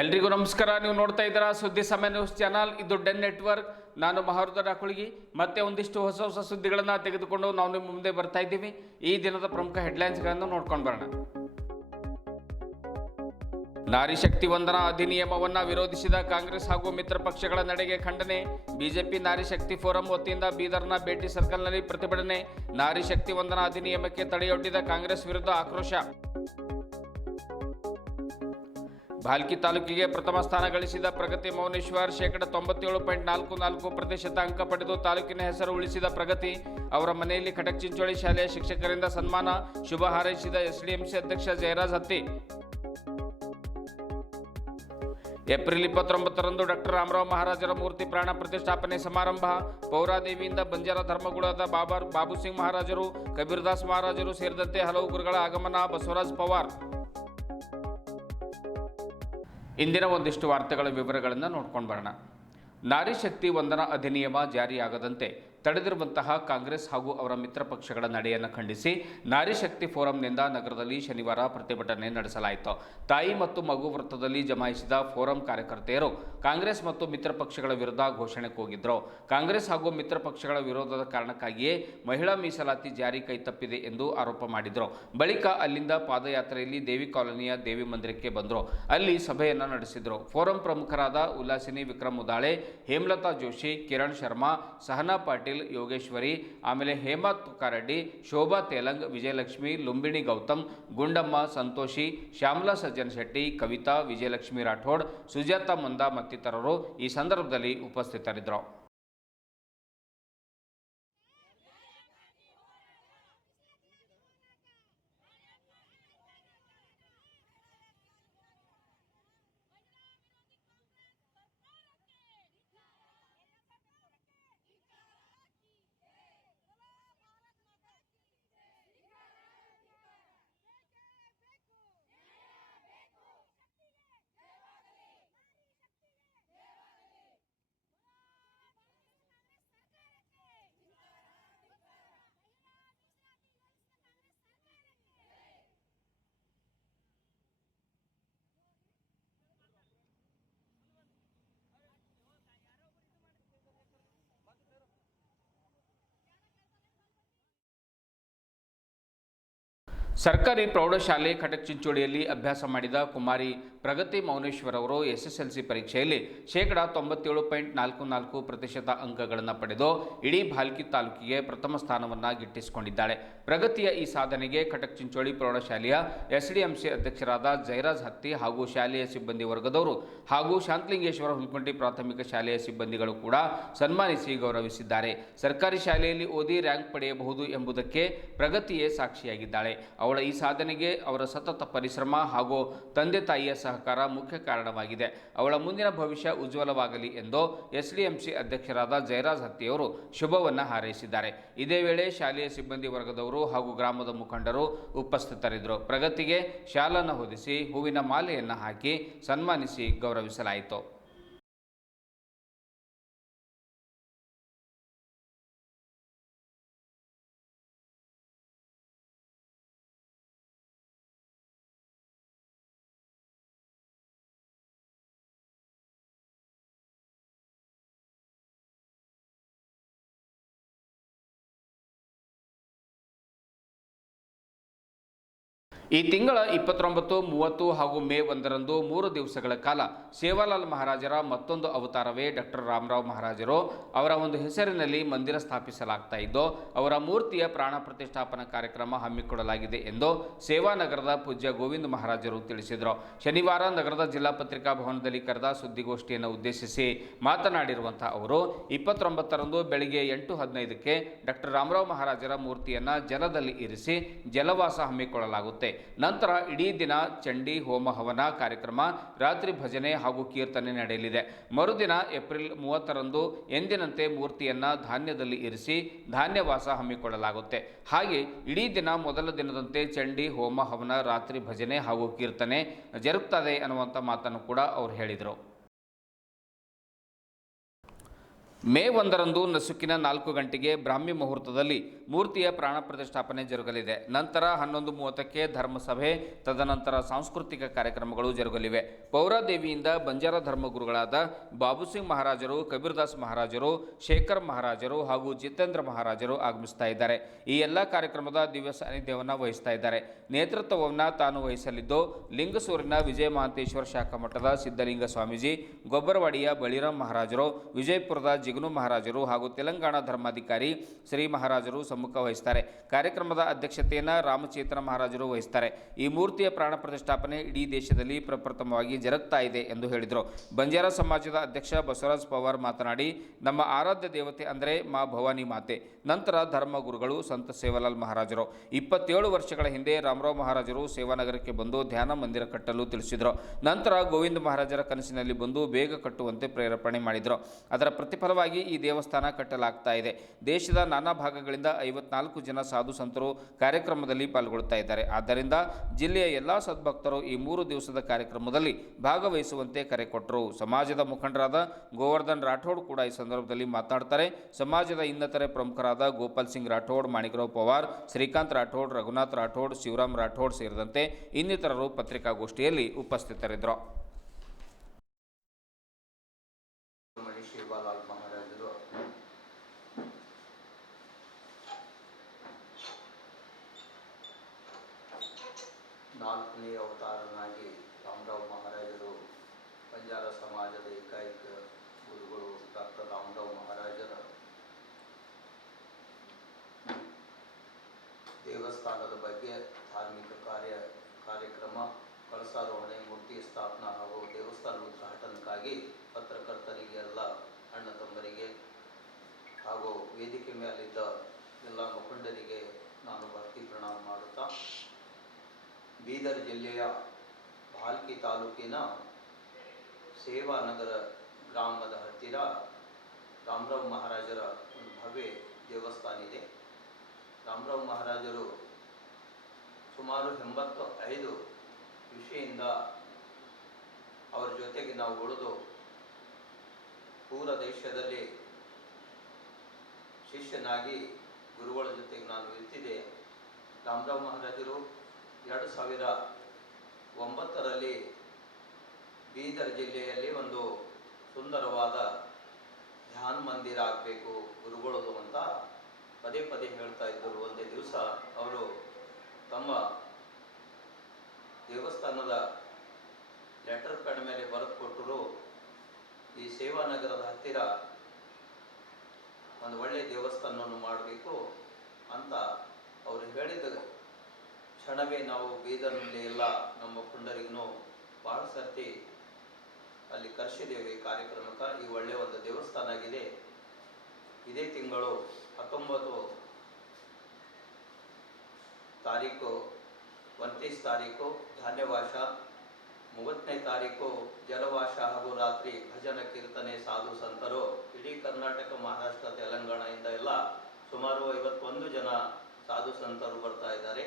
ಎಲ್ರಿಗೂ ನಮಸ್ಕಾರ. ನೀವು ನೋಡ್ತಾ ಇದ್ದೀರಾ ಸುದ್ದಿ ಸಮಯ ನ್ಯೂಸ್ ಚಾನಲ್. ಇದು ಡೆನ್ ನೆಟ್ವರ್ಕ್. ನಾನು ಮಹಾರುದ್ರ ಕುಳಗಿ. ಮತ್ತೆ ಒಂದಿಷ್ಟು ಹೊಸ ಸುದ್ದಿಗಳನ್ನು ತೆಗೆದುಕೊಂಡು ನಾವು ನಿಮ್ಮ ಮುಂದೆ ಬರ್ತಾ ಇದ್ದೀವಿ. ಈ ದಿನದ ಪ್ರಮುಖ ಹೆಡ್ಲೈನ್ಸ್ಗಳನ್ನು ನೋಡ್ಕೊಂಡು ಬರೋಣ. ನಾರಿ ಶಕ್ತಿ ವಂದನಾ ಅಧಿನಿಯಮವನ್ನು ವಿರೋಧಿಸಿದ ಕಾಂಗ್ರೆಸ್ ಹಾಗೂ ಮಿತ್ರ ಪಕ್ಷಗಳ ನಡೆಗೆ ಖಂಡನೆ. ಬಿಜೆಪಿ ನಾರಿ ಶಕ್ತಿ ಫೋರಂ ವತಿಯಿಂದ ಬೀದರ್ನ ಭೇಟಿ ಸರ್ಕಲ್ನಲ್ಲಿ ಪ್ರತಿಭಟನೆ. ನಾರಿ ಶಕ್ತಿ ವಂದನಾ ಅಧಿನಿಯಮಕ್ಕೆ ತಡೆಯೊಡ್ಡಿದ ಕಾಂಗ್ರೆಸ್ ವಿರುದ್ಧ ಆಕ್ರೋಶ. ಭಾಲ್ಕಿ ತಾಲೂಕಿಗೆ ಪ್ರಥಮ ಸ್ಥಾನ ಗಳಿಸಿದ ಪ್ರಗತಿ ಮೌನೇಶ್ವರ್ 97.44% ಅಂಕ ಪಡೆದು ತಾಲೂಕಿನ ಹೆಸರು ಉಳಿಸಿದ ಪ್ರಗತಿ. ಅವರ ಮನೆಯಲ್ಲಿ ಖಡಕ್ ಚಿಂಚೋಳಿ ಶಾಲೆಯ ಶಿಕ್ಷಕರಿಂದ ಸನ್ಮಾನ. ಶುಭ ಹಾರೈಸಿದ ಎಸ್ಡಿಎಂಸಿ ಅಧ್ಯಕ್ಷ ಜಯರಾಜ್ ಹತ್ತಿ. ಏಪ್ರಿಲ್ 29ರಂದು ಡಾಕ್ಟರ್ ರಾಮರಾವ್ ಮಹಾರಾಜರ ಮೂರ್ತಿ ಪ್ರಾಣ ಪ್ರತಿಷ್ಠಾಪನೆ ಸಮಾರಂಭ. ಪೌರಾದೇವಿಯಿಂದ ಬಂಜಾರ ಧರ್ಮಗುಳದ ಬಾಬುಸಿಂಗ್ ಮಹಾರಾಜರು, ಕಬೀರ್ದಾಸ್ ಮಹಾರಾಜರು ಸೇರಿದಂತೆ ಹಲವು ಗುರುಗಳ ಆಗಮನ. ಬಸವರಾಜ್ ಪವಾರ್. ಇಂದಿನ ಒಂದಿಷ್ಟು ವಾರ್ತೆಗಳ ವಿವರಗಳನ್ನು ನೋಡ್ಕೊಂಡು ಬರೋಣ. ನಾರಿ ಶಕ್ತಿ ವಂದನಾ ಅಧಿನಿಯಮ ಜಾರಿಯಾಗದಂತೆ ತಡೆದಿರುವಂತಹ ಕಾಂಗ್ರೆಸ್ ಹಾಗೂ ಅವರ ಮಿತ್ರ ಪಕ್ಷಗಳ ನಡೆಯನ್ನು ಖಂಡಿಸಿ ನಾರಿ ಶಕ್ತಿ ಫೋರಂನಿಂದ ನಗರದಲ್ಲಿ ಶನಿವಾರ ಪ್ರತಿಭಟನೆ ನಡೆಸಲಾಯಿತು. ತಾಯಿ ಮತ್ತು ಮಗು ವೃತ್ತದಲ್ಲಿ ಜಮಾಯಿಸಿದ ಫೋರಂ ಕಾರ್ಯಕರ್ತೆಯರು ಕಾಂಗ್ರೆಸ್ ಮತ್ತು ಮಿತ್ರ ಪಕ್ಷಗಳ ವಿರುದ್ಧ ಘೋಷಣೆ ಕೂಗಿದ್ರು. ಕಾಂಗ್ರೆಸ್ ಹಾಗೂ ಮಿತ್ರ ಪಕ್ಷಗಳ ವಿರೋಧದ ಕಾರಣಕ್ಕಾಗಿಯೇ ಮಹಿಳಾ ಮೀಸಲಾತಿ ಜಾರಿ ಕೈತಪ್ಪಿದೆ ಎಂದು ಆರೋಪ ಮಾಡಿದ್ರು. ಬಳಿಕ ಅಲ್ಲಿಂದ ಪಾದಯಾತ್ರೆಯಲ್ಲಿ ದೇವಿ ಕಾಲೋನಿಯ ದೇವಿ ಮಂದಿರಕ್ಕೆ ಬಂದರು. ಅಲ್ಲಿ ಸಭೆಯನ್ನು ನಡೆಸಿದರು. ಫೋರಂ ಪ್ರಮುಖರಾದ ಉಲ್ಲಾಸಿನಿ ವಿಕ್ರಮ್ ಮುದಾಳೆ, ಹೇಮಲತಾ ಜೋಶಿ, ಕಿರಣ್ ಶರ್ಮಾ, ಸಹನಾ ಪಾಟೀಲ್, ಯೋಗೇಶ್ವರಿ, ಆಮೇಲೆ ಹೇಮಾ ತುಕಾರೆಡ್ಡಿ, ಶೋಭಾ ತೇಲಂಗ್, ವಿಜಯಲಕ್ಷ್ಮಿ, ಲುಂಬಿಣಿ ಗೌತಮ್, ಗುಂಡಮ್ಮ ಸಂತೋಷಿ, ಶ್ಯಾಮಲಾ ಸಜ್ಜನ್ ಶೆಟ್ಟಿ, ಕವಿತಾ, ವಿಜಯಲಕ್ಷ್ಮಿ ರಾಠೋಡ್, ಸುಜಾತಾ ಮಂದಾ ಮತ್ತಿತರರು ಈ ಸಂದರ್ಭದಲ್ಲಿ ಉಪಸ್ಥಿತರಿದ್ದರು. ಸರ್ಕಾರಿ ಪ್ರೌಢಶಾಲೆ ಖಡಕ್ ಚಿಂಚೋಳಿಯಲ್ಲಿ ಅಭ್ಯಾಸ ಮಾಡಿದ ಕುಮಾರಿ ಪ್ರಗತಿ ಮೌನೇಶ್ವರ್ ಅವರು ಎಸ್ಎಸ್ಎಲ್ಸಿ ಪರೀಕ್ಷೆಯಲ್ಲಿ 97.44% ಅಂಕಗಳನ್ನು ಪಡೆದು ಇಡೀ ಭಾಲ್ಕಿ ತಾಲೂಕಿಗೆ ಪ್ರಥಮ ಸ್ಥಾನವನ್ನು ಗಿಟ್ಟಿಸಿಕೊಂಡಿದ್ದಾಳೆ. ಪ್ರಗತಿಯ ಈ ಸಾಧನೆಗೆ ಖಡಕ್ ಚಿಂಚೋಳಿ ಪ್ರೌಢಶಾಲೆಯ ಎಸ್ಡಿಎಂಸಿ ಅಧ್ಯಕ್ಷರಾದ ಜಯರಾಜ್ ಹತ್ತಿ ಹಾಗೂ ಶಾಲೆಯ ಸಿಬ್ಬಂದಿ ವರ್ಗದವರು ಹಾಗೂ ಶಾಂತಲಿಂಗೇಶ್ವರ ಹುಲ್ಕುಂಟಿ ಪ್ರಾಥಮಿಕ ಶಾಲೆಯ ಸಿಬ್ಬಂದಿಗಳು ಕೂಡ ಸನ್ಮಾನಿಸಿ ಗೌರವಿಸಿದ್ದಾರೆ. ಸರ್ಕಾರಿ ಶಾಲೆಯಲ್ಲಿ ಓದಿ ರ್ಯಾಂಕ್ ಪಡೆಯಬಹುದು ಎಂಬುದಕ್ಕೆ ಪ್ರಗತಿಯೇ ಸಾಕ್ಷಿಯಾಗಿದ್ದಾಳೆ. ಅವಳ ಈ ಸಾಧನೆಗೆ ಅವರ ಸತತ ಪರಿಶ್ರಮ ಹಾಗೂ ತಂದೆ ತಾಯಿಯ ಸಹಕಾರ ಮುಖ್ಯ ಕಾರಣವಾಗಿದೆ. ಅವಳ ಮುಂದಿನ ಭವಿಷ್ಯ ಉಜ್ವಲವಾಗಲಿ ಎಂದು ಎಸ್ಡಿಎಂಸಿ ಅಧ್ಯಕ್ಷರಾದ ಜಯರಾಜ್ ಹತ್ತಿಯವರು ಶುಭವನ್ನು ಹಾರೈಸಿದ್ದಾರೆ. ಇದೇ ವೇಳೆ ಶಾಲೆಯ ಸಿಬ್ಬಂದಿ ವರ್ಗದವರು ಹಾಗೂ ಗ್ರಾಮದ ಮುಖಂಡರು ಉಪಸ್ಥಿತರಿದ್ದರು. ಪ್ರಗತಿಗೆ ಶಾಲನ್ನು ಹೊದಿಸಿ ಹೂವಿನ ಮಾಲೆಯನ್ನು ಹಾಕಿ ಸನ್ಮಾನಿಸಿ ಗೌರವಿಸಲಾಯಿತು. ಈ ತಿಂಗಳ 29, 30 ಹಾಗೂ ಮೇ 1ರಂದು 3 ದಿವಸಗಳ ಕಾಲ ಸೇವಾಲಾಲ್ ಮಹಾರಾಜರ ಮತ್ತೊಂದು ಅವತಾರವೇ ಡಾಕ್ಟರ್ ರಾಮರಾವ್ ಮಹಾರಾಜರು ಅವರ ಒಂದು ಹೆಸರಿನಲ್ಲಿ ಮಂದಿರ ಸ್ಥಾಪಿಸಲಾಗ್ತಾ ಇದ್ದು ಅವರ ಮೂರ್ತಿಯ ಪ್ರಾಣ ಪ್ರತಿಷ್ಠಾಪನಾ ಕಾರ್ಯಕ್ರಮ ಹಮ್ಮಿಕೊಳ್ಳಲಾಗಿದೆ ಎಂದು ಸೇವಾನಗರದ ಪೂಜ್ಯ ಗೋವಿಂದ ಮಹಾರಾಜರು ತಿಳಿಸಿದರು. ಶನಿವಾರ ನಗರದ ಜಿಲ್ಲಾ ಪತ್ರಿಕಾ ಭವನದಲ್ಲಿ ಕರೆದ ಸುದ್ದಿಗೋಷ್ಠಿಯನ್ನು ಉದ್ದೇಶಿಸಿ ಮಾತನಾಡಿರುವಂತಹ ಅವರು 29ರಂದು ಬೆಳಗ್ಗೆ 8:15ಕ್ಕೆ ಡಾಕ್ಟರ್ ರಾಮರಾವ್ ಮಹಾರಾಜರ ಮೂರ್ತಿಯನ್ನು ಜಲದಲ್ಲಿ ಇರಿಸಿ ಜಲವಾಸ ಹಮ್ಮಿಕೊಳ್ಳಲಾಗುತ್ತೆ. ನಂತರ ಇಡೀ ದಿನ ಚಂಡಿ ಹೋಮ ಹವನ ಕಾರ್ಯಕ್ರಮ, ರಾತ್ರಿ ಭಜನೆ ಹಾಗೂ ಕೀರ್ತನೆ ನಡೆಯಲಿದೆ. ಮರುದಿನ ಏಪ್ರಿಲ್ 30ರಂದು ಎಂದಿನಂತೆ ಮೂರ್ತಿಯನ್ನು ಧಾನ್ಯದಲ್ಲಿ ಇರಿಸಿ ಧಾನ್ಯವಾಸ ಹಮ್ಮಿಕೊಳ್ಳಲಾಗುತ್ತೆ. ಹಾಗೆ ಇಡೀ ದಿನ ಮೊದಲ ದಿನದಂತೆ ಚಂಡಿ ಹೋಮ ಹವನ, ರಾತ್ರಿ ಭಜನೆ ಹಾಗೂ ಕೀರ್ತನೆ ಜರುಗುತ್ತದೆ ಅನ್ನುವಂಥ ಮಾತನ್ನು ಕೂಡ ಅವರು ಹೇಳಿದರು. ಮೇ 1ರಂದು ನಸುಕಿನ 4 ಗಂಟೆಗೆ ಬ್ರಾಹ್ಮಿ ಮುಹೂರ್ತದಲ್ಲಿ ಮೂರ್ತಿಯ ಪ್ರಾಣ ಪ್ರತಿಷ್ಠಾಪನೆ ಜರುಗಲಿದೆ. ನಂತರ 11:30ಕ್ಕೆ ಧರ್ಮಸಭೆ, ತದನಂತರ ಸಾಂಸ್ಕೃತಿಕ ಕಾರ್ಯಕ್ರಮಗಳು ಜರುಗಲಿವೆ. ಪೌರಾದೇವಿಯಿಂದ ಬಂಜಾರ ಧರ್ಮಗುರುಗಳಾದ ಬಾಬುಸಿಂಗ್ ಮಹಾರಾಜರು, ಕಬೀರ್ದಾಸ್ ಮಹಾರಾಜರು, ಶೇಖರ್ ಮಹಾರಾಜರು ಹಾಗೂ ಜಿತೇಂದ್ರ ಮಹಾರಾಜರು ಆಗಮಿಸ್ತಾ ಇದ್ದಾರೆ. ಈ ಎಲ್ಲ ಕಾರ್ಯಕ್ರಮದ ದಿವ್ಯ ಸಾನ್ನಿಧ್ಯವನ್ನು ವಹಿಸ್ತಾ ಇದ್ದಾರೆ. ನೇತೃತ್ವವನ್ನು ತಾನು ವಹಿಸಲಿದ್ದು ಲಿಂಗಸೂರಿನ ವಿಜಯ ಮಹಾಂತೇಶ್ವರ ಶಾಖಾ ಮಠದ ಸಿದ್ಧಲಿಂಗ ಸ್ವಾಮೀಜಿ, ಗೊಬ್ಬರವಾಡಿಯ ಬಳಿರಾಮ್ ಮಹಾರಾಜರು, ವಿಜಯಪುರದ ಜಿಗನು ಮಹಾರಾಜರು ಹಾಗೂ ತೆಲಂಗಾಣ ಧರ್ಮಾಧಿಕಾರಿ ಶ್ರೀ ಮಹಾರಾಜರು ಸಮ್ಮುಖ ವಹಿಸುತ್ತಾರೆ. ಕಾರ್ಯಕ್ರಮದ ಅಧ್ಯಕ್ಷತೆಯನ್ನು ರಾಮಚೇತನ ಮಹಾರಾಜರು ವಹಿಸುತ್ತಾರೆ. ಈ ಮೂರ್ತಿಯ ಪ್ರಾಣ ಪ್ರತಿಷ್ಠಾಪನೆ ಇಡೀ ದೇಶದಲ್ಲಿ ಪ್ರಪ್ರಥಮವಾಗಿ ಜರುಗ್ತಾ ಇದೆ ಎಂದು ಹೇಳಿದರು. ಬಂಜಾರ ಸಮಾಜದ ಅಧ್ಯಕ್ಷ ಬಸವರಾಜ್ ಪವಾರ್ ಮಾತನಾಡಿ, ನಮ್ಮ ಆರಾಧ್ಯ ದೇವತೆ ಅಂದರೆ ಮಾ ಭವಾನಿ ಮಾತೆ. ನಂತರ ಧರ್ಮಗುರುಗಳು ಸಂತ ಸೇವಾಲಾಲ್ ಮಹಾರಾಜರು 27 ವರ್ಷಗಳ ಹಿಂದೆ ರಾಮರಾವ್ ಮಹಾರಾಜರು ಸೇವಾನಗರಕ್ಕೆ ಬಂದು ಧ್ಯಾನ ಮಂದಿರ ಕಟ್ಟಲು ತಿಳಿಸಿದರು. ನಂತರ ಗೋವಿಂದ ಮಹಾರಾಜರ ಕನಸಿನಲ್ಲಿ ಬಂದು ಬೇಗ ಕಟ್ಟುವಂತೆ ಪ್ರೇರೇಪಣೆ ಮಾಡಿದರು. ಅದರ ಪ್ರತಿಫಲವಾಗಿ ಈ ದೇವಸ್ಥಾನ ಕಟ್ಟಲಾಗ್ತಾ ಇದೆ. ದೇಶದ ನಾನಾ ಭಾಗಗಳಿಂದ 54 ಜನ ಸಾಧು ಸಂತರು ಕಾರ್ಯಕ್ರಮದಲ್ಲಿ ಪಾಲ್ಗೊಳ್ಳುತ್ತಾ ಇದ್ದಾರೆ. ಆದ್ದರಿಂದ ಜಿಲ್ಲೆಯ ಎಲ್ಲ ಸದ್ಭಕ್ತರು ಈ 3 ದಿವಸದ ಕಾರ್ಯಕ್ರಮದಲ್ಲಿ ಭಾಗವಹಿಸುವಂತೆ ಕರೆ ಕೊಟ್ಟರು. ಸಮಾಜದ ಮುಖಂಡರಾದ ಗೋವರ್ಧನ್ ರಾಠೋಡ್ ಕೂಡ ಈ ಸಂದರ್ಭದಲ್ಲಿ ಮಾತನಾಡ್ತಾರೆ. ಸಮಾಜದ ಇನ್ನಿತರೆ ಪ್ರಮುಖರಾದ ಗೋಪಾಲ್ ಸಿಂಗ್ ರಾಠೋಡ್, ಮಾಣಿಕರಾವ್ ಪವಾರ್, ಶ್ರೀಕಾಂತ್ ರಾಠೋಡ್, ರಘುನಾಥ್ ರಾಠೋಡ್, ಶಿವರಾಮ್ ರಾಠೋಡ್ ಸೇರಿದಂತೆ ಇನ್ನಿತರರು ಪತ್ರಿಕಾಗೋಷ್ಠಿಯಲ್ಲಿ ಉಪಸ್ಥಿತರಿದ್ದರು. ಸೇವಾಲಾಲ್ ಮಹಾರಾಜರು 4ನೇ ಅವತಾರನಾಗಿ ರಾಮರಾವ್ ಮಹಾರಾಜರು ಬಂಜಾರ ಸಮಾಜದ ಏಕೈಕ ಗುರುಗಳು ಡಾಕ್ಟರ್ ರಾಮರಾವ್ ಮಹಾರಾಜರ ದೇವಸ್ಥಾನದ ಬಗ್ಗೆ ಧಾರ್ಮಿಕ ಕಾರ್ಯಕ್ರಮ, ಕಳಸಾರೋಹಣೆ, ಮೂರ್ತಿ ಸ್ಥಾಪನಾ ಹಾಗೂ ದೇವಸ್ಥಾನ ಉದ್ಘಾಟನೆಗಾಗಿ ಪತ್ರಕರ್ತರಿಗೆ, ಎಲ್ಲ ಅಣ್ಣ ತಮ್ಮರಿಗೆ ಹಾಗೂ ವೇದಿಕೆ ಮೇಲಿದ್ದ ಎಲ್ಲ ಮುಖಂಡರಿಗೆ ನಾನು ಭಕ್ತಿ ಪ್ರಣಾಮ ಮಾಡುತ್ತಾ, ಬೀದರ್ ಜಿಲ್ಲೆಯ ಭಾಲ್ಕಿ ತಾಲೂಕಿನ ಸೇವಾನಗರ ಗ್ರಾಮದ ಹತ್ತಿರ ರಾಮರಾವ್ ಮಹಾರಾಜರ ಒಂದು ಭವ್ಯ ದೇವಸ್ಥಾನ ಇದೆ. ರಾಮರಾವ್ ಮಹಾರಾಜರು ಸುಮಾರು 85 ವಿಷಯದಿಂದ ಅವರ ಜೊತೆಗೆ ನಾವು ಉಳಿದು ಪೂರ ದೇಶದಲ್ಲಿ ಶಿಷ್ಯನಾಗಿ ಗುರುಗಳ ಜೊತೆಗೆ ನಾನು ಇರ್ತಿದ್ದೆ. ರಾಮರಾವ್ ಮಹಾರಾಜರು 2009ರಲ್ಲಿ ಬೀದರ್ ಜಿಲ್ಲೆಯಲ್ಲಿ ಒಂದು ಸುಂದರವಾದ ಧ್ಯಾನ ಮಂದಿರ ಆಗಬೇಕು ಗುರುಗಳದು ಅಂತ ಪದೇ ಪದೇ ಹೇಳ್ತಾ ಇದ್ದರು. ಒಂದೇ ದಿವಸ ಅವರು ತಮ್ಮ ದೇವಸ್ಥಾನದ ಲೆಟರ್ ಪ್ಯಾಡ್ ಮೇಲೆ ಬರೆದು ಕೊಟ್ಟರು, ಈ ಸೇವಾನಗರದ ಹತ್ತಿರ ಒಂದು ಒಳ್ಳೆಯ ದೇವಸ್ಥಾನವನ್ನು ಮಾಡಬೇಕು ಅಂತ ಅವರು ಹೇಳಿದ ಕ್ಷಣವೇ ನಾವು ಬೀದರ್ನಲ್ಲಿ ಎಲ್ಲ ನಮ್ಮ ಪುಂಡರಿಗೂ ಭಾಳ ಸರ್ತಿ ಅಲ್ಲಿ ಕರೆಸಿದ್ದೇವೆ ಕಾರ್ಯಕ್ರಮಕ್ಕೆ. ಈ ಒಳ್ಳೆಯ ಒಂದು ದೇವಸ್ಥಾನ ಆಗಿದೆ. ಇದೇ ತಿಂಗಳು 19 ತಾರೀಕು 29 ತಾರೀಕು ಧಾನ್ಯವಾಶ, 30ನೇ ತಾರೀಕು ಜಲವಾಶ ಹಾಗೂ ರಾತ್ರಿ ಭಜನ ಕೀರ್ತನೆ, ಸಾಧು ಸಂತರು ಇಡೀ ಕರ್ನಾಟಕ, ಮಹಾರಾಷ್ಟ್ರ, ತೆಲಂಗಾಣದಿಂದ ಎಲ್ಲ ಸುಮಾರು 51 ಜನ ಸಾಧು ಸಂತರು ಬರ್ತಾ ಇದ್ದಾರೆ.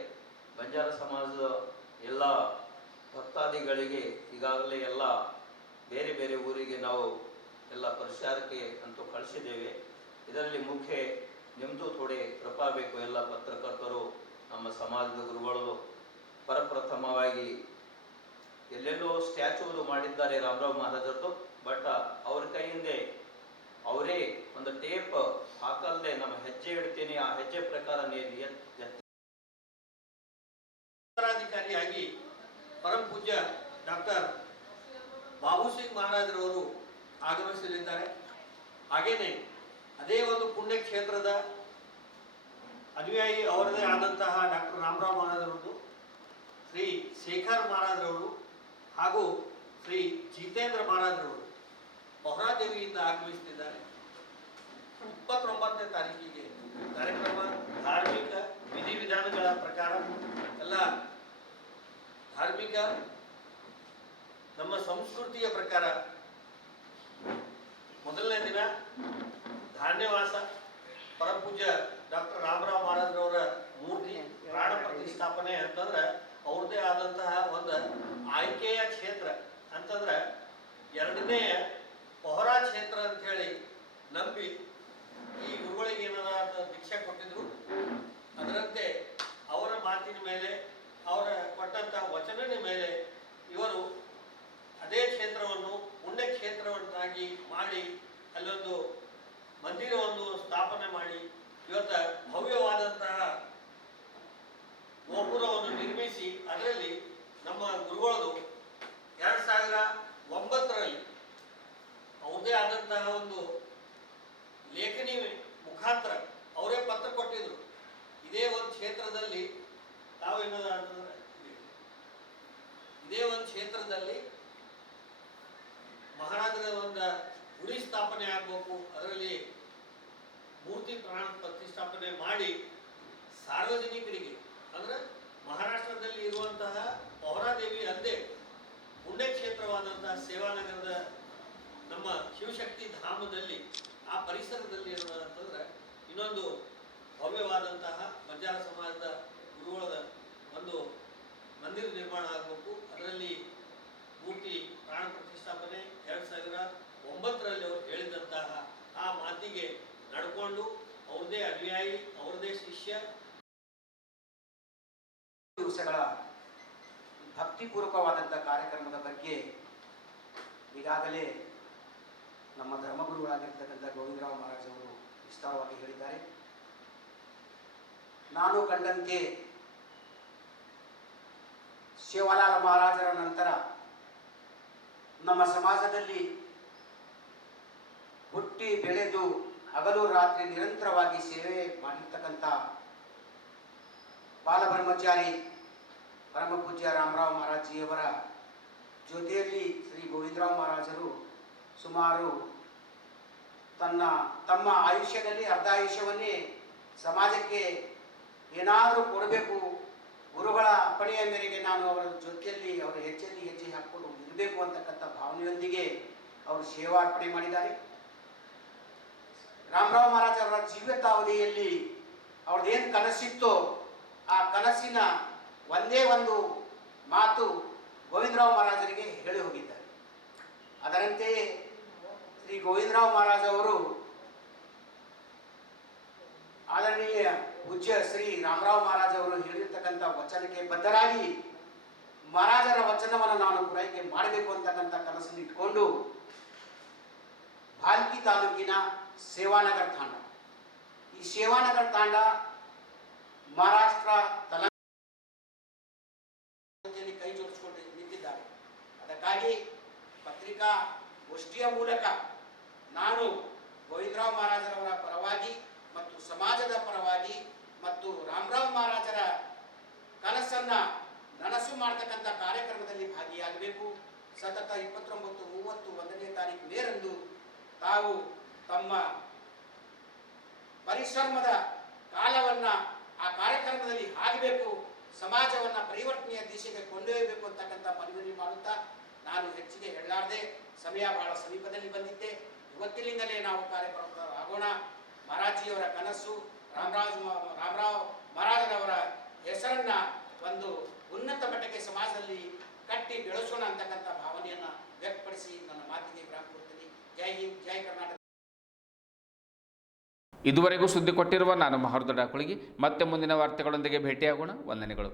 ಬಂಜಾರ ಸಮಾಜದ ಎಲ್ಲ ಭಕ್ತಾದಿಗಳಿಗೆ ಈಗಾಗಲೇ ಎಲ್ಲ ಬೇರೆ ಬೇರೆ ಊರಿಗೆ ನಾವು ಎಲ್ಲ ಪ್ರಚಾರಕ್ಕೆ ಅಂತೂ ಕಳಿಸಿದ್ದೇವೆ. ಇದರಲ್ಲಿ ಮುಖ್ಯ ನಿಮ್ಮದು ಥೋಡೆ ಕೃಪಾ ಬೇಕು. ಎಲ್ಲ ಪತ್ರಕರ್ತರು, ನಮ್ಮ ಸಮಾಜದ ಗುರುಗಳು ಪ್ರಪ್ರಥಮವಾಗಿ ಎಲ್ಲೆಲ್ಲೋ ಸ್ಟ್ಯಾಚು ಮಾಡಿದ್ದಾರೆ ರಾಮರಾವ್ ಮಹಾರಾಜರದು, ಬಟ್ ಅವ್ರ ಕೈಯಿಂದೆ ಅವರೇ ಒಂದು ಟೇಪ್ ಹಾಕಲ್ದೆ ನಮ್ಮ ಹೆಜ್ಜೆ ಇಡ್ತೀನಿ, ಆ ಹೆಜ್ಜೆ ಪ್ರಕಾರ ಉತ್ತರಾಧಿಕಾರಿಯಾಗಿ ಪರಮ ಪೂಜ್ಯ ಡಾಕ್ಟರ್ ಬಾಬುಸಿಂಗ್ ಮಹಾರಾಜರವರು ಆಗಮಿಸಲಿದ್ದಾರೆ. ಹಾಗೇನೆ ಅದೇ ಒಂದು ಪುಣ್ಯ ಕ್ಷೇತ್ರದ ಅನುಯಾಯಿ ಅವರದೇ ಆದಂತಹ ಡಾಕ್ಟರ್ ರಾಮರಾವ್ ಮಹಾರಾಜರವರು, ಶ್ರೀ ಶೇಖರ್ ಮಹಾರಾಜರವರು ಹಾಗೂ ಶ್ರೀ ಜಿತೇಂದ್ರ ಮಹಾರಾಜರವರು ಪೌರಾದೇವಿಯಿಂದ ಆಗಮಿಸುತ್ತಿದ್ದಾರೆ. 29ನೇ ತಾರೀಕಿಗೆ ಕಾರ್ಯಕ್ರಮ ಧಾರ್ಮಿಕ ವಿಧಿವಿಧಾನಗಳ ಪ್ರಕಾರ ಎಲ್ಲ ಧಾರ್ಮಿಕ ನಮ್ಮ ಸಂಸ್ಕೃತಿಯ ಪ್ರಕಾರ ಮೊದಲನೇ ದಿನ ಧಾನ್ಯವಾಸ, ಪರಮಪೂಜ್ಯ ಡಾಕ್ಟರ್ ರಾಮರಾವ್ ಮಹಾರಾಜರವರ ಮೂರ್ತಿ ಪ್ರಾಣ ಪ್ರತಿಷ್ಠಾಪನೆ ಅಂತಂದ್ರೆ ಅವ್ರದ್ದೇ ಆದಂತಹ ಒಂದು ಆಯ್ಕೆಯ ಕ್ಷೇತ್ರ ಅಂತಂದ್ರೆ 2ನೇ ಪೊಹರಾ ಕ್ಷೇತ್ರ ಅಂತ ಹೇಳಿ ನಂಬಿ ಈ ಗುರುಗಳಿಗೆ ಏನಾದ ದೀಕ್ಷೆ ಕೊಟ್ಟಿದ್ರು. ಅದರಂತೆ ಅವರ ಮಾತಿನ ಮೇಲೆ, ಅವರ ಕೊಟ್ಟಂತ ವಚನದ ಮೇಲೆ ಇವರು ಅದೇ ಕ್ಷೇತ್ರವನ್ನು ಪುಣ್ಯ ಕ್ಷೇತ್ರವನ್ನಾಗಿ ಮಾಡಿ ಅಲ್ಲೊಂದು ಮಂದಿರವನ್ನು ಸ್ಥಾಪನೆ ಮಾಡಿ ಇವತ್ತ ಭವ್ಯವಾದಂತಹ ಗೋಪುರವನ್ನು ನಿರ್ಮಿಸಿ ಅದರಲ್ಲಿ ನಮ್ಮ ಗುರುಗಳದು 2009ರಲ್ಲಿ ಅವ್ರದೇ ಆದಂತಹ ಒಂದು ಲೇಖನಿ ಮುಖಾಂತರ ಅವರೇ ಪತ್ರ ಕೊಟ್ಟಿದ್ರು. ಇದೇ ಒಂದು ಕ್ಷೇತ್ರದಲ್ಲಿ ತಾವೇನದ ಅಂತಂದ್ರೆ ಇದೇ ಒಂದು ಕ್ಷೇತ್ರದಲ್ಲಿ ಮಹಾರಾಜರ ಒಂದು ಗುಡಿ ಸ್ಥಾಪನೆ ಆಗಬೇಕು, ಅದರಲ್ಲಿ ಮೂರ್ತಿ ಪ್ರಾಣ ಪ್ರತಿಷ್ಠಾಪನೆ ಮಾಡಿ ಸಾರ್ವಜನಿಕರಿಗೆ ಅಂದ್ರೆ ಮಹಾರಾಷ್ಟ್ರದಲ್ಲಿ ಇರುವಂತಹ ಪೌರಾದೇವಿ ಅಲ್ಲದೆ ಪುಣ್ಯಕ್ಷೇತ್ರವಾದಂತಹ ಸೇವಾನಗರದ ನಮ್ಮ ಶಿವಶಕ್ತಿ ಧಾಮದಲ್ಲಿ ಆ ಪರಿಸರದಲ್ಲಿ ಅಂತಂದ್ರೆ ಇನ್ನೊಂದು ಭವ್ಯವಾದಂತಹ ಬಂಜಾರ ಸಮಾಜದ ಗುರುಗಳ ಒಂದು ಮಂದಿರ ನಿರ್ಮಾಣ ಆಗಬೇಕು. ಅದರಲ್ಲಿ ಮೂರ್ತಿ ಪ್ರಾಣ ಪ್ರತಿಷ್ಠಾಪನೆ 2009ರಲ್ಲಿ ಅವರು ಹೇಳಿದಂತಹ ಆ ಮಾತಿಗೆ ನಡ್ಕೊಂಡು ಅವ್ರದೇ ಅನುಯಾಯಿ, ಅವ್ರದೇ ಶಿಷ್ಯ. ದಿವಸಗಳ ಭಕ್ತಿಪೂರ್ವಕವಾದಂಥ ಕಾರ್ಯಕ್ರಮದ ಬಗ್ಗೆ ಈಗಾಗಲೇ ನಮ್ಮ ಧರ್ಮಗುರುಗಳಾಗಿರ್ತಕ್ಕಂಥ ಗೋವಿಂದರಾವ್ ಮಹಾರಾಜ್ ಅವರು ವಿಸ್ತಾರವಾಗಿ ಹೇಳಿದ್ದಾರೆ. ನಾನು ಕಂಡಂತೆ ಶಿವಲಾಲ್ ಮಹಾರಾಜರ ನಂತರ ನಮ್ಮ ಸಮಾಜದಲ್ಲಿ ಹುಟ್ಟಿ ಬೆಳೆದು ಹಗಲು ರಾತ್ರಿ ನಿರಂತರವಾಗಿ ಸೇವೆ ಮಾಡಿರ್ತಕ್ಕಂಥ ಬಾಲಬ್ರಹ್ಮಚಾರಿ ಪರಮ ಪೂಜ್ಯ ರಾಮರಾವ್ ಮಹಾರಾಜಿಯವರ ಜೊತೆಯಲ್ಲಿ ಶ್ರೀ ಗೋವಿಂದರಾವ್ ಮಹಾರಾಜರು ಸುಮಾರು ತಮ್ಮ ಆಯುಷ್ಯದಲ್ಲಿ ಅರ್ಧ ಆಯುಷ್ಯವನ್ನೇ ಸಮಾಜಕ್ಕೆ ಏನಾದರೂ ಕೊಡಬೇಕು, ಗುರುಗಳ ಅಪ್ಪಣೆಯ ಮೇರೆಗೆ ನಾನು ಅವರ ಜೊತೆಯಲ್ಲಿ ಅವರ ಹೆಜ್ಜೆಯಲ್ಲಿ ಹೆಜ್ಜೆ ಹಾಕಿಕೊಂಡು ಇರಬೇಕು ಅಂತಕ್ಕಂಥ ಭಾವನೆಯೊಂದಿಗೆ ಅವರು ಸೇವಾರ್ಪಣೆ ಮಾಡಿದ್ದಾರೆ. ರಾಮರಾವ್ ಮಹಾರಾಜ್ ಅವರ ಜೀವಿತಾವಧಿಯಲ್ಲಿ ಅವ್ರದ್ದೇನು ಕನಸಿತ್ತೋ ಆ ಕನಸಿನ ಒಂದೇ ಒಂದು ಮಾತು ಗೋವಿಂದರಾವ್ ಮಹಾರಾಜರಿಗೆ ಹೇಳಿ ಹೋಗಿದ್ದಾರೆ. ಅದರಂತೆಯೇ ಶ್ರೀ ಗೋವಿಂದರಾವ್ ಮಹಾರಾಜ್ ಅವರು ಆದರಣೀಯ ಪೂಜ್ಯ ಶ್ರೀ ರಾಮರಾವ್ ಮಹಾರಾಜ್ ಅವರು ಹೇಳಿರ್ತಕ್ಕಂಥ ವಚನಕ್ಕೆ ಬದ್ಧರಾಗಿ ಮಹಾರಾಜರ ವಚನವನ್ನು ನಾನು ಪೂರೈಕೆ ಮಾಡಬೇಕು ಅಂತಕ್ಕಂಥ ಕನಸನ್ನು ಇಟ್ಕೊಂಡು ಭಾಲ್ಕಿ ತಾಲೂಕಿನ ಸೇವಾನಗರ ತಾಂಡ, ಈ ಸೇವಾನಗರ ತಾಂಡ ಮಹಾರಾಷ್ಟ್ರ ತೆಲಂಗಾಣದಲ್ಲಿ ಕೈ ಜೋಡಿಸಿಕೊಂಡು ನಿಂತಿದ್ದಾರೆ. ಅದಕ್ಕಾಗಿ ಪತ್ರಿಕಾ ಗೋಷ್ಠಿಯ ಮೂಲಕ ನಾನು ಗೋವಿಂದರಾವ್ ಮಹಾರಾಜರವರ ಪರವಾಗಿ ಮತ್ತು ಸಮಾಜದ ಪರವಾಗಿ ಮತ್ತು ರಾಮರಾವ್ ಮಹಾರಾಜರ ಕನಸನ್ನ ನನಸು ಮಾಡತಕ್ಕಂಥ ಕಾರ್ಯಕ್ರಮದಲ್ಲಿ ಭಾಗಿಯಾಗಬೇಕು. ಸತತ 29, 30, 1ನೇ ತಾರೀಕು ಮೇರಂದು ತಾವು ತಮ್ಮ ಪರಿಶ್ರಮದ ಕಾಲವನ್ನ ಆ ಕಾರ್ಯಕ್ರಮದಲ್ಲಿ ಆಗಬೇಕು, ಸಮಾಜವನ್ನ ಪರಿವರ್ತನೆಯ ದಿಶೆಗೆ ಕೊಂಡೊಯ್ಯಬೇಕು ಅಂತಕ್ಕಂಥ ಮನವಿ ಮಾಡುತ್ತಾ ನಾನು ಹೆಚ್ಚಿಗೆ ಹೇಳಲಾರದೆ, ಸಮಯ ಬಹಳ ಸಮೀಪದಲ್ಲಿ ಬಂದಿದ್ದೆ. ಇವತ್ತಿನಿಂದಲೇ ನಾವು ಕಾರ್ಯಕ್ರಮ ಆಗೋಣ. ಮಹಾರಾಜಿಯವರ ಕನಸು, ರಾಮರಾವ್ ಮಹಾರಾಜರವರ ಹೆಸರನ್ನ ಒಂದು ಉನ್ನತ ಮಟ್ಟಕ್ಕೆ ಸಮಾಜದಲ್ಲಿ ಕಟ್ಟಿ ಬೆಳೆಸೋಣ ಅಂತಕ್ಕಂಥ ಭಾವನೆಯನ್ನ ವ್ಯಕ್ತಪಡಿಸಿ ನನ್ನ ಮಾತಿಗೆ ವಿರಾಮ ಕೊಡ್ತೀನಿ. ಜೈ ಹಿಂದ್, ಜೈ ಕರ್ನಾಟಕ. ಇದುವರೆಗೂ ಸುದ್ದಿ ಕೊಟ್ಟಿರುವ ನಾನು ಮಹರ್ದೊಡ್ಡ ಕುಳಗಿ. ಮತ್ತೆ ಮುಂದಿನ ವಾರ್ತೆಗಳೊಂದಿಗೆ ಭೇಟಿಯಾಗೋಣ. ವಂದನೆಗಳು.